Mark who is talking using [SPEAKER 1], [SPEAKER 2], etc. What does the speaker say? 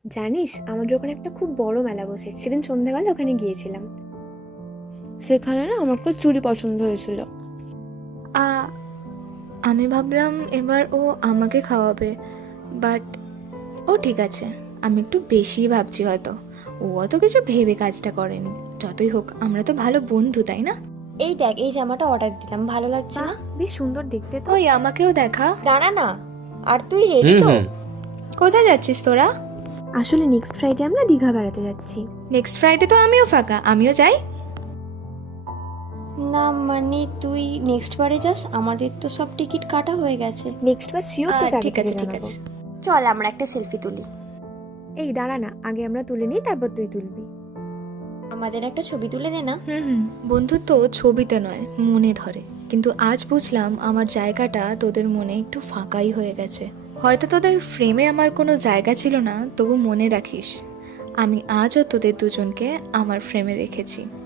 [SPEAKER 1] জানিস আমাদের ওখানে একটা খুব বড় মেলা বসেছে, সেদিন সন্ধ্যাবেলা ওখানে গিয়েছিলাম। সেখানে না আমার খুব চুড়ি পছন্দ হয়েছিল।
[SPEAKER 2] আ আমি ভাবলাম এবার ও আমাকে খাওয়াবে, বাট ও ঠিক আছে। আমি একটু বেশিই ভাবছি হয়তো। ও অত কিছু ভেবে কাজটা করেনি। যতই হোক আমরা তো ভালো বন্ধু, তাই না?
[SPEAKER 3] এই দেখ, এই জামাটা অর্ডার দিলাম, ভালো লাগছে
[SPEAKER 1] বাহ,
[SPEAKER 3] না?
[SPEAKER 1] বেশ সুন্দর দেখতে তো।
[SPEAKER 2] ওই আমাকেও দেখা।
[SPEAKER 3] দাঁড়া না, আর তুই রেডি তো?
[SPEAKER 2] কোথায় যাচ্ছিস তোরা?
[SPEAKER 1] আসলে নেক্সট ফ্রাইডে আমরা দীঘা বেড়াতে যাচ্ছি।
[SPEAKER 2] নেক্সট ফ্রাইডে তো আমিও ফাঁকা, আমিও যাই।
[SPEAKER 3] না মানে তুই নেক্সট বারে যাস, আমাদের তো সব টিকিট কাটা হয়ে গেছে।
[SPEAKER 1] নেক্সট বার শিওর তোকে আগে
[SPEAKER 2] ঠিক
[SPEAKER 1] থেকে
[SPEAKER 2] আছে ঠিক
[SPEAKER 1] জানাবো।
[SPEAKER 2] আছে।
[SPEAKER 3] চল আমরা একটা সেলফি তুলি।
[SPEAKER 1] এই দাঁড়া না, আগে আমরা তুলে নিই, তারপর তুই তুলবি।
[SPEAKER 3] আমাদের একটা ছবি তুলে দে না।
[SPEAKER 2] বন্ধুত্ব ছবিতে নয়, মনে ধরে। কিন্তু আজ বুঝলাম আমার জায়গাটা তোদের মনে একটু ফাঁকাই হয়ে গেছে। হয়তো তোদের ফ্রেমে আমার কোনো জায়গা ছিল না, তবু মনে রাখিস আমি আজও তোদের দুজনকে আমার ফ্রেমে রেখেছি।